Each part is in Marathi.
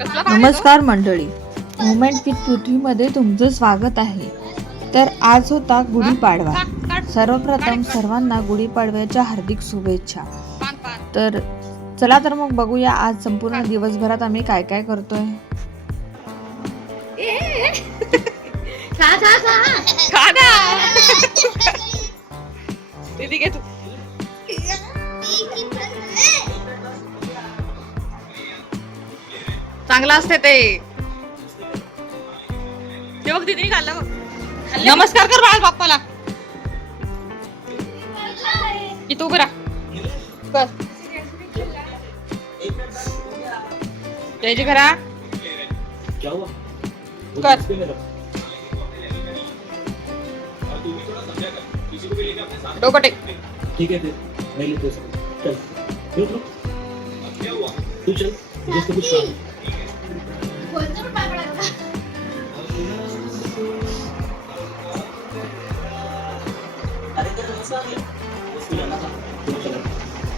नमस्कार मंडळी, मुमेंट विथ पृथ्वीमध्ये तुमचं स्वागत आहे. तर आज होता गुढीपाडवा. सर्वप्रथम सर्वांना गुढीपाडव्याच्या हार्दिक शुभेच्छा. तर चला तर मग बघूया आज संपूर्ण दिवसभरात आम्ही काय काय करतोय. चांगला असते ते बघ तिने खाल्लं बघ. नमस्कार कर बाळ बाप्पाला. किती उभं राहा कर त्याची घरा कर. डोकं टेक. ठीक है मैं लिख दे चल तू चल जिसको कुछ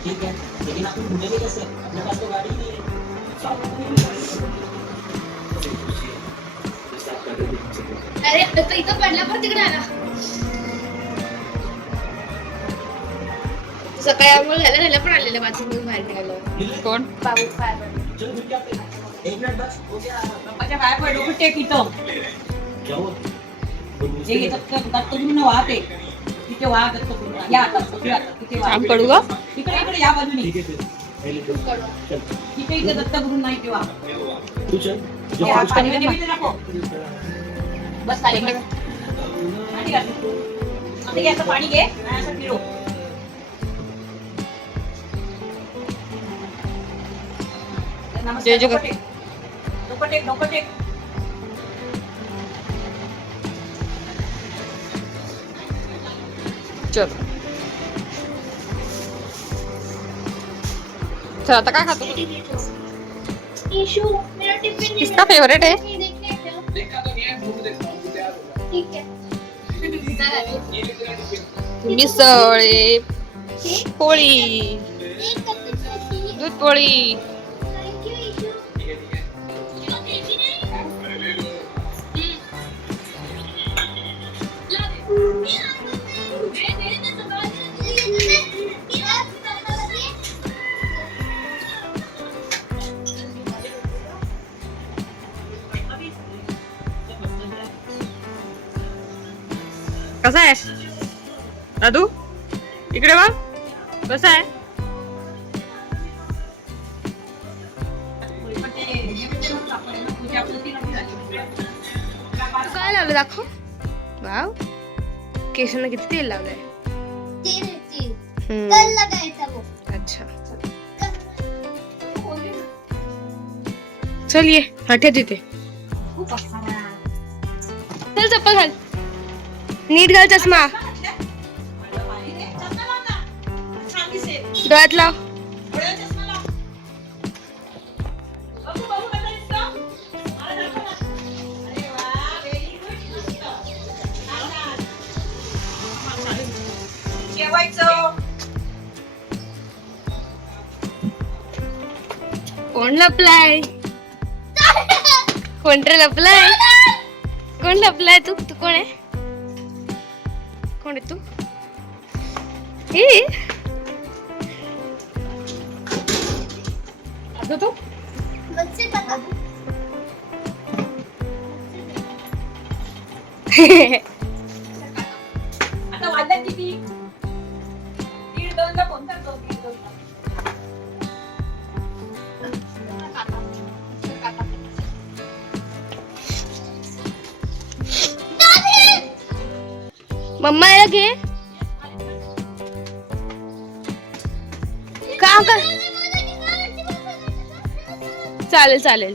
ठीक है लेकिन आप घूमेंगे कैसे अपने पास तो गाड़ी नहीं है. अरे तो इथं पडला पण तिकडे आला. सकाळी आम्हाला झालं पण आलेलं बाथरूम बाहेर निघालं. कोण बाबू बाहेर एक मिनट बस हो गया. पप्पाच्या पाय पड डोकं टेक इथं. क्या हुआ जे घेतात दत्तगुरूंना वाहत आहे तिथे वाह दत्तगुरूंना या आता तिथे वाह. आम पडू ग. इकडे इकडे या बाजूने ठीक है फिर मैं लिख दे चल तिथे इथे दत्तगुरूंना इथे वाह. तू चल जो या कुछ पाणी मध्ये बिथे नको. बस खाली बस. पाणी घाल. आता घे असं पाणी घे आणि असं फिरव. जय जगत. डोकं टेक डोकं टेक. चल चल आता काय खातो. टिश्यू मेरा टिफिन किसका फेवरेट है. ठीक है. मिसळ पोळी दूध पोळी. कसा आहे दादू इकडे बघ कसा आहे. काय लावलं दाखव. वाव केसांना किती तेल लावलंय. अच्छा चल ये हटे तिथे. चल चप्पल घाल. नीट घाल चष्मा. डोळ्यात लाव. कोण लपलाय. कोण रे लपलाय. कोण लपलाय. तू तू कोण आहे. कोण आहे तू. हे तू आता वाजल्यात किती. 1:30 ला फोन करतो. 1:30 मम्मा याला घे. काम कर. चालेल चालेल.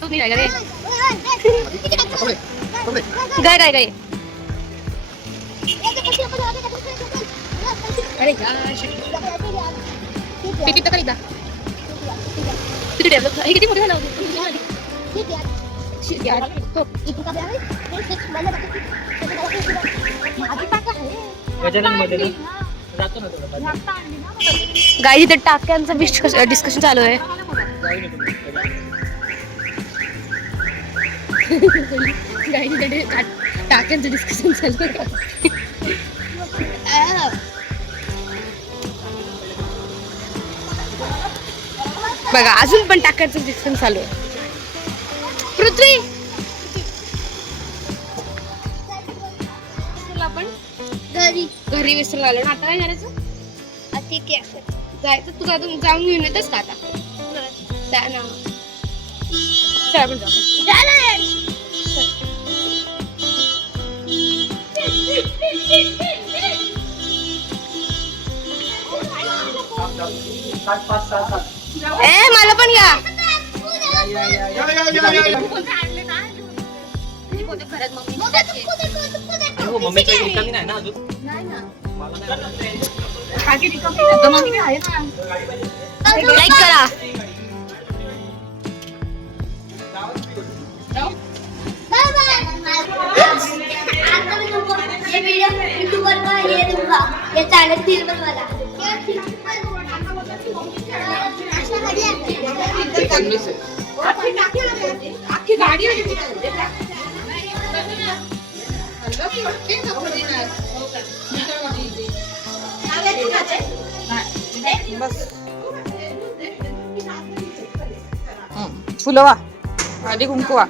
तू नाही रे. गाय गाय गाय अरे किती तर एकदा किती डेव्हलप हे किती मोठे झालं गाय इथे टाक्यांचं डिस्कशन चालू आहे. गाय इथे टाक्यांचं डिस्कशन चालू आहे. बघा अजून पण टाक्यांचं डिस्कशन चालू आहे. पृथ्वी आपण घरी विसरून आलो ना. आता काय करायचं? ठीक आहे जायचं. तू जाऊन घेऊन येतस का आता? जा ना. चल आपण जाऊ. मला पण घ्या. मम्मीच्या रिकामी नाही ना अजून. लाईक करा. ये वीडियो यूट्यूब पर ये दूंगा, ये चैनल फिर बनवाला. आखी गाडी फुलं वा आधी कुंकू वा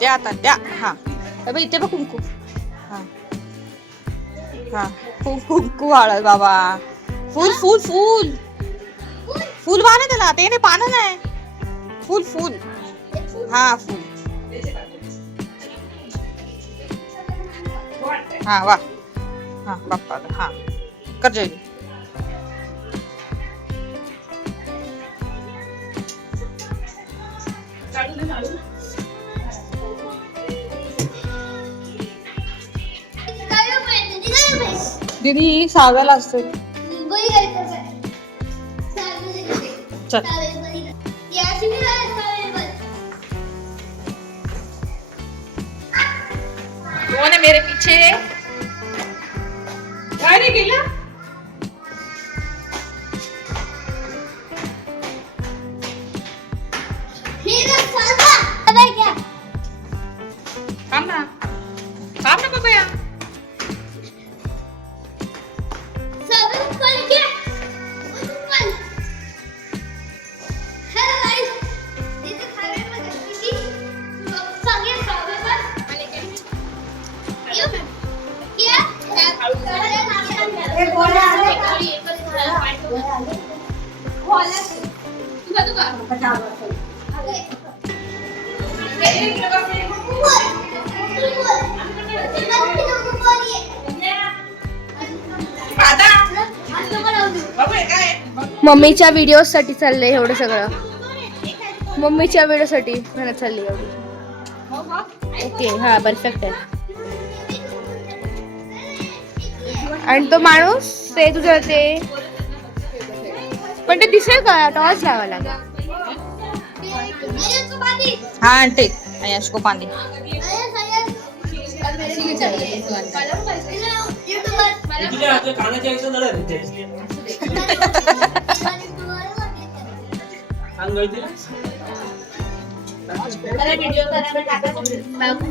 द्या आता द्या. हा इथे बघ कुंकू. हा हा कुंकू वाळ बाबा. फुल फुल फुल फुल वा ना त्याला. ते नाही पानं नाही. फुल फुल. हा फुल. हा वा. हा बाप्पा हा कर जय. दीदी सागायला असते. चल कौन है मेरे पीछे? गाड़ी गेला थांब ना बाबा. मम्मीच्या व्हिडिओ साठी चाललंय एवढं सगळं. मम्मीच्या व्हिडिओ साठी मेहनत चालली एवढी. ओके हा परफेक्ट आहे. आणि तो माणूस ते तुझं ते पण ते दिसेल का? टॉर्च लावायला लागेल. हा आंटी यश को पाणी. कानाची ऐकून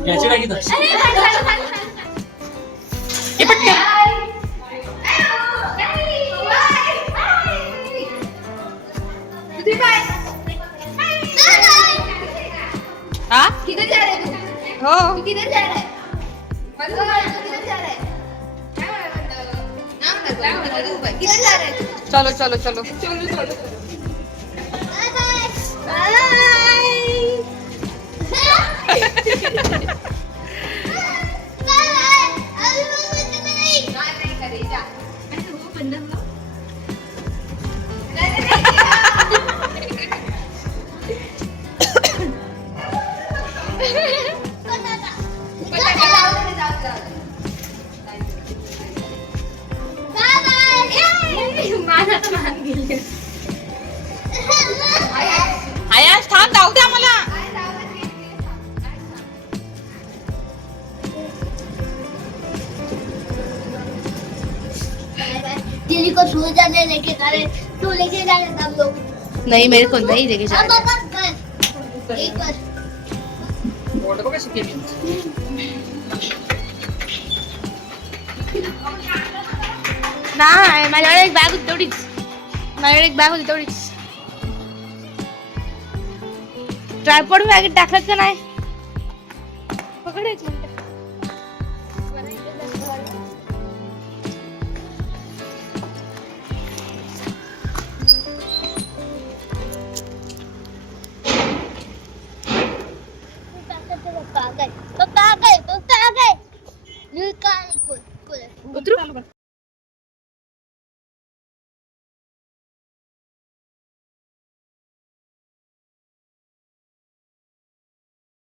याची काय घेतलं? हा किधर जा रहे तू? हो किधर जा रहा है? किधर जा रहा है? किधर जा रहा है? चलो चलो चलो. दीदी को तू जाने लेके जा रहे, तू लेके जा रहे हम लोग। नहीं मेरे को नहीं लेके जा अब रहे। बस एक बार बोर्ड बघ कशी केली. नाही माझ्याकडे एक बॅग होती तेवढीच. माझ्याकडे एक बॅग होती तेवढीच. ट्रायपॉड बॅगेत टाकलं का नाही? पकड एक मिनिट.